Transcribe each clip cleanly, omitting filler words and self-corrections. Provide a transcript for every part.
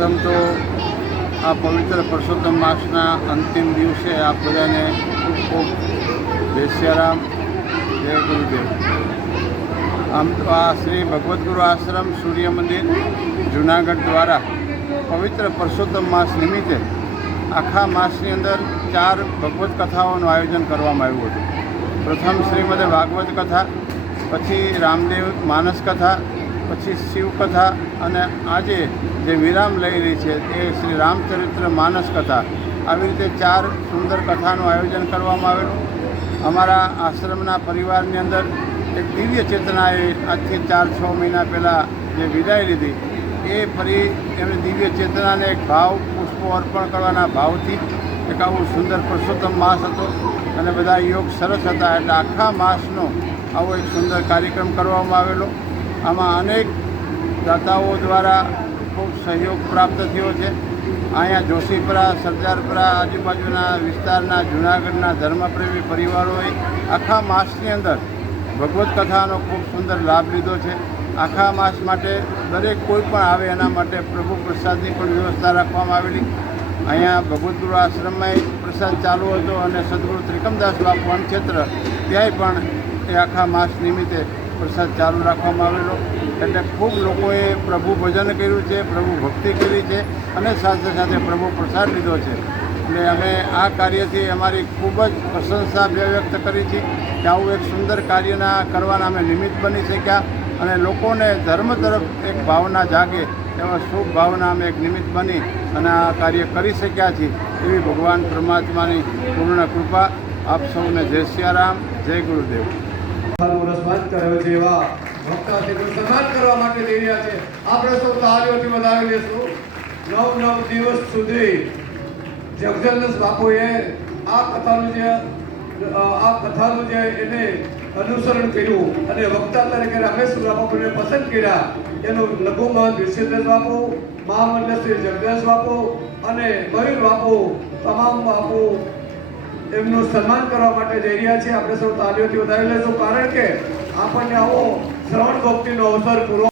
પ્રથમ તો આ પવિત્ર પુરુષોત્તમ માસના અંતિમ દિવસે આપ બધાને ખૂબ ખૂબ જય સિયારામ, જય ગુરુદેવ. આમ તો આ શ્રી ભગવદ્ ગુરુ આશ્રમ સૂર્ય મંદિર જૂનાગઢ દ્વારા પવિત્ર પુરુષોત્તમ માસ નિમિત્તે આખા માસની અંદર 4 ભગવદ્ કથાઓનું આયોજન કરવામાં આવ્યું હતું. પ્રથમ શ્રીમદ ભાગવત કથા, પછી રામદેવ માનસ કથા, પછી શિવકથા અને આજે જે વિરામ લઈ રહી છે એ શ્રી રામચરિત્ર માનસ કથા. આવી રીતે 4 સુંદર કથાનું આયોજન કરવામાં આવેલું. અમારા આશ્રમના પરિવારની અંદર એક દિવ્ય ચેતનાએ આજથી 4-6 મહિના પહેલાં જે વિદાય લીધી, એ ફરી એમની દિવ્ય ચેતનાને એક ભાવ પુષ્પો અર્પણ કરવાના ભાવથી એક આવું સુંદર પુરુષોત્તમ માસ હતો અને બધા યોગ સરસ હતા. એટલે આખા માસનો આવો એક સુંદર કાર્યક્રમ કરવામાં આવેલો. આમાં અનેક દાતાઓ દ્વારા ખૂબ સહયોગ પ્રાપ્ત થયો છે. અહીંયા જોશીપરા, સરદારપરા, આજુબાજુના વિસ્તારના જૂનાગઢના ધર્મપ્રેમી પરિવારોએ આખા માસની અંદર ભગવદ્ કથાનો ખૂબ સુંદર લાભ લીધો છે. આખા માસ માટે દરેક કોઈ પણ આવે એના માટે પ્રભુ પ્રસાદની પણ વ્યવસ્થા રાખવામાં આવેલી. અહીંયા ભગવદ્ ગુરુ આશ્રમમાં પ્રસાદ ચાલુ હતો અને સદગુરુ ત્રિકમદાસ બાપુ અન્નક્ષેત્ર ત્યાંય પણ એ આખા માસ નિમિત્તે પ્રસાદ ચાલુ રાખવામાં આવેલો. એટલે ખૂબ લોકોએ પ્રભુ ભજન કર્યું છે, પ્રભુ ભક્તિ કરી છે અને સાથે સાથે પ્રભુ પ્રસાદ લીધો છે. એટલે અમે આ કાર્યથી અમારી ખૂબ જ પ્રશંસા વ્યક્ત કરી છે કે આવું એક સુંદર કાર્યના કરવાના અમે નિમિત્ત બની શક્યા અને લોકોને ધર્મ તરફ એક ભાવના જાગે એવા શુભ ભાવના અમે એક નિમિત્ત બની અને આ કાર્ય કરી શક્યા છીએ. એવી ભગવાન પરમાત્માની પૂર્ણ કૃપા. આપ સૌને જય સિયારામ, જય ગુરુદેવ. સન્માન કર્યો છે એવા ભક્તોનું સન્માન કરવા માટે જઈ રહ્યા છે. આપણે સૌ તાળીઓથી વધાવી લેશું. 9 દિવસ સુધી જગદલદાસ બાપુએ આ કથાનું જે એને અનુસરણ કર્યું અને વક્તા તરીકે રમેશ બાપુને પસંદ કર્યા. એનું લઘુમહંત વિશ્વદાસ બાપુ, મહામંડળ શ્રી જગદાસ બાપુ અને મયુર બાપુ, તમામ બાપુ એમનું સન્માન કરવા માટે જઈ રહ્યા છે. આપણે સૌ તાળીઓથી વધાવી લઈશું, કારણ કે આપણને આવો શ્રવણ ભક્તિનો અવસર પૂરો.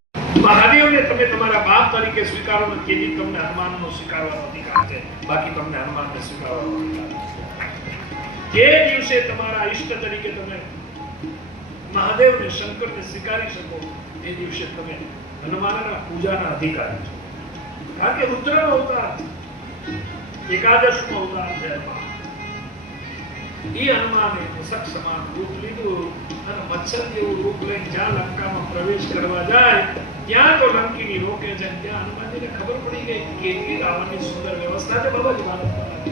મહાદેવને તમે તમારા બાપ તરીકે સ્વીકારો નથી, તેથી તમને હનુમાનનો સ્વીકારવાનો અધિકાર છે. બાકી તમને હનુમાનને સ્વીકારવાનો અધિકાર છે. જે દિવસે તમારા ઈષ્ટ તરીકે તમે મહાદેવને, શંકરને સ્વીકારી શકો, એ દિવસે તમે હનુમાનના પૂજાના અધિકારી છો. કારણ કે રુદ્રનો અવતાર, એકાદશનો અવતાર છે. એ હનુમાને મૂષક સમાન રૂપ લીધું અને મત્સ્ય જેવું રૂપ લઈને જ્યાં લંકામાં પ્રવેશ કરવા જાય ત્યાં તો લંકીની રોકે છે. ત્યાં હનુમાનજીને ખબર પડી ગઈ કેટલી રાવણની સુંદર વ્યવસ્થા છે. બાબાજી